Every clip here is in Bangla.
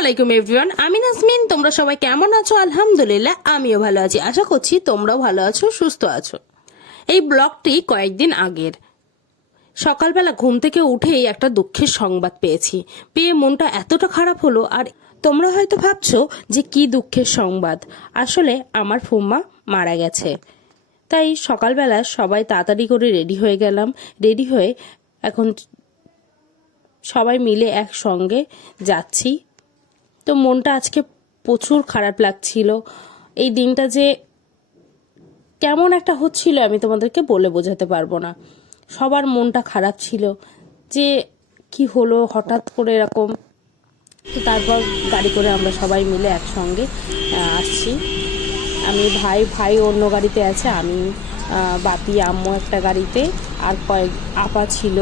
আলাইকুম এভরিওয়ান, আমি নাজমিন। তোমরা সবাই কেমন আছো? আলহামদুলিল্লাহ আমিও ভালো আছি। আশা করছি তোমরাও ভালো আছো, সুস্থ আছো। এই ব্লগটি কয়েকদিন আগের। সকালবেলা ঘুম থেকে উঠেই একটা দুঃখের সংবাদ পেয়ে মনটা এতটা খারাপ হলো। আর তোমরা হয়তো ভাবছো যে কি দুঃখের সংবাদ। আসলে আমার ফুম্মা মারা গেছে। তাই সকালবেলা সবাই তাড়াতাড়ি করে রেডি হয়ে গেলাম। রেডি হয়ে এখন সবাই মিলে একসঙ্গে যাচ্ছি। তো মনটা আজকে প্রচুর খারাপ লাগছিল। এই দিনটা যে কেমন একটা হচ্ছিল আমি তোমাদেরকে বলে বোঝাতে পারবো না। সবার মনটা খারাপ ছিল যে কি হলো হঠাৎ করে এরকম। তো তারপর গাড়ি করে আমরা সবাই মিলে একসঙ্গে আসছি। আমি ভাই অন্য গাড়িতে আছে, আমি বাপি আম্মু একটা গাড়িতে, আর কয়েক আপা ছিল,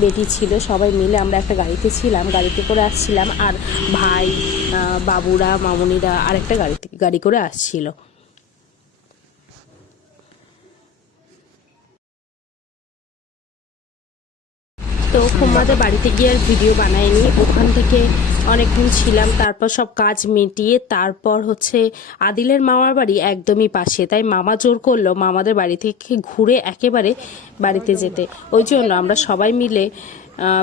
বেটি ছিল, সবাই মিলে আমরা একটা গাড়িতে ছিলাম। গাড়িতে করে আসছিলাম। আর ভাই বাবুরা মামুনিরা আরেকটা গাড়ি করে আসছিল। তো ফুম্মাদের বাড়িতে গিয়ে আর ভিডিও বানাইনি। ওখান থেকে অনেকক্ষণ ছিলাম, তারপর সব কাজ মিটিয়ে তারপর আদিলের মামার বাড়ি একদমই পাশে। তাই মামা জোর করলো মামাদের বাড়ি থেকে ঘুরে একেবারে বাড়িতে যেতে। ওই জন্য আমরা সবাই মিলে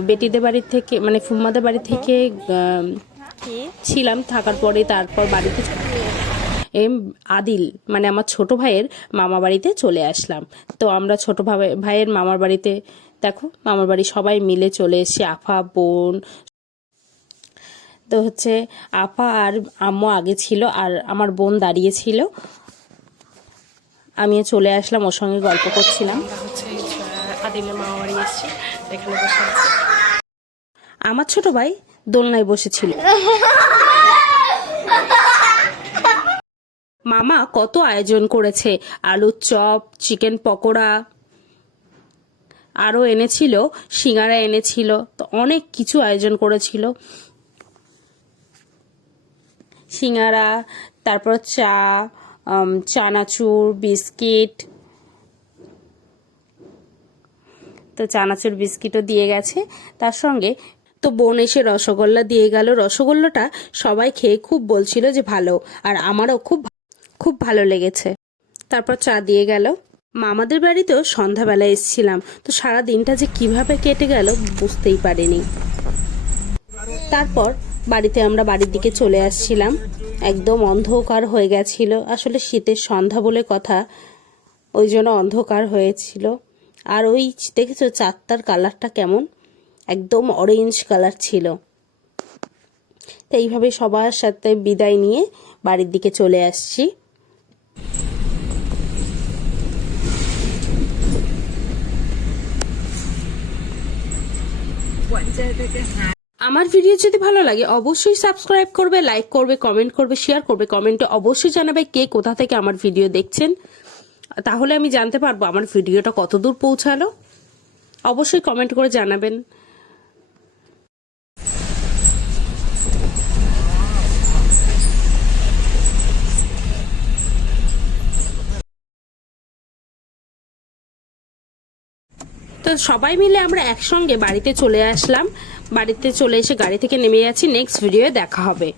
বেটিদের বাড়ি থেকে মানে ফুম্মাদের বাড়ি থেকে ছিলাম। থাকার পরে তারপর বাড়িতে আদিল মানে আমার ছোট ভাইয়ের মামা বাড়িতে চলে আসলাম। তো আমরা ছোট ভাইয়ের মামার বাড়িতে দেখো মামার বাড়ি সবাই মিলে চলে এসেছি। আফা বোন তো আপা আর আম্মু আগে ছিল, আর আমার বোন দাঁড়িয়ে ছিল। আমিও চলে আসলাম, ওর সঙ্গে গল্প করছিলাম। আদিলের মামা বাড়ি এসেছি, এখানে বসে আছি। আমার ছোট ভাই দোলনায় বসেছিল। মামা কত আয়োজন করেছে, আলুর চপ, চিকেন পকোড়া, আরও এনেছিল, সিঙ্গারা এনেছিল। তো অনেক কিছু আয়োজন করেছিল। সিঙ্গারা, তারপর চানাচুর, বিস্কিট। তো চানাচুর বিস্কিটও দিয়ে গেছে তার সঙ্গে। তো বোন এসে রসগোল্লা দিয়ে গেল। রসগোল্লাটা সবাই খেয়ে খুব বলছিল যে ভালো, আর আমারও খুব ভালো লেগেছে। তারপর চা দিয়ে গেল। মামাদের বাড়িতেও সন্ধ্যাবেলা এসেছিলাম। তো সারা দিনটা যে কিভাবে কেটে গেল বুঝতেই পারিনি। তারপর আমরা বাড়ির দিকে চলে আসছিলাম। একদম অন্ধকার হয়ে গেছিল। আসলে শীতের সন্ধ্যা বলে কথা, ওই জন্য অন্ধকার হয়েছিল। আর ওই দেখেছো চাঁদটার কালারটা কেমন, একদম অরেঞ্জ কালার ছিল। তো এইভাবে সবার সাথে বিদায় নিয়ে বাড়ির দিকে চলে আসছি। আমার ভিডিও যদি ভালো লাগে অবশ্যই সাবস্ক্রাইব করবে, লাইক করবে, কমেন্ট করবে, শেয়ার করবে। কমেন্টে অবশ্যই জানাবে কে কোথা থেকে আমার ভিডিও দেখছেন, তাহলে আমি জানতে পারবো আমার ভিডিওটা কতদূর পৌঁছালো। অবশ্যই কমেন্ট করে জানাবেন। তো সবাই মিলে আমরা একসঙ্গে বাড়িতে চলে আসলাম। বাড়িতে চলে এসে গাড়ি থেকে নেমে যাচ্ছি। নেক্সট ভিডিওয়ে দেখা হবে।